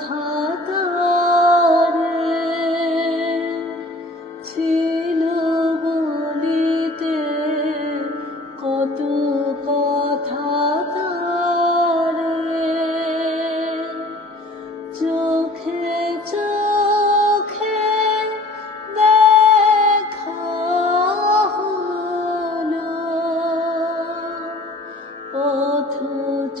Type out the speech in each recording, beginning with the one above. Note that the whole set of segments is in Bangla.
থাকার ছিল বলিতে কত কথা চোখে চোখে দেখা হলো অথচ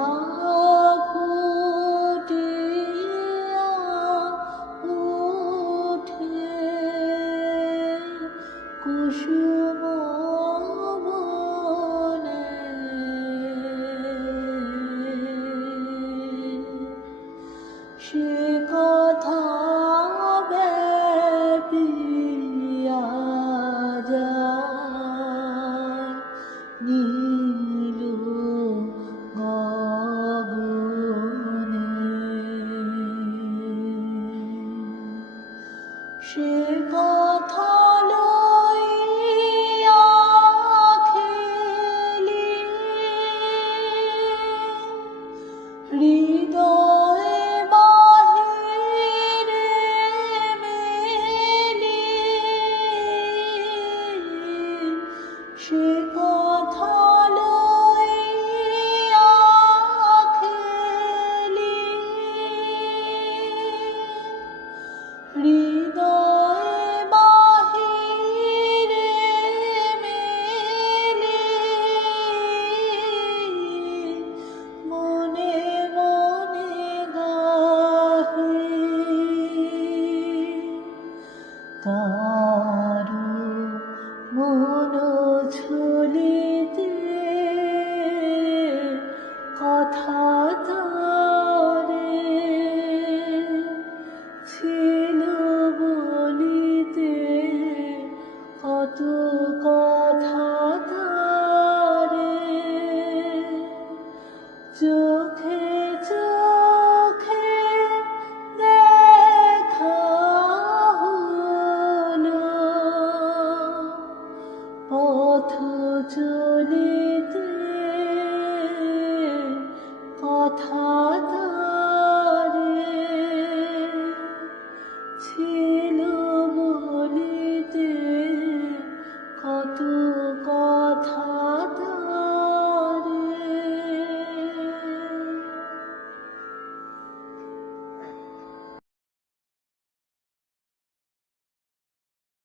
সে কথা ব্যাপিয়া যায় নীল গগনে। সে কথা পথ চলে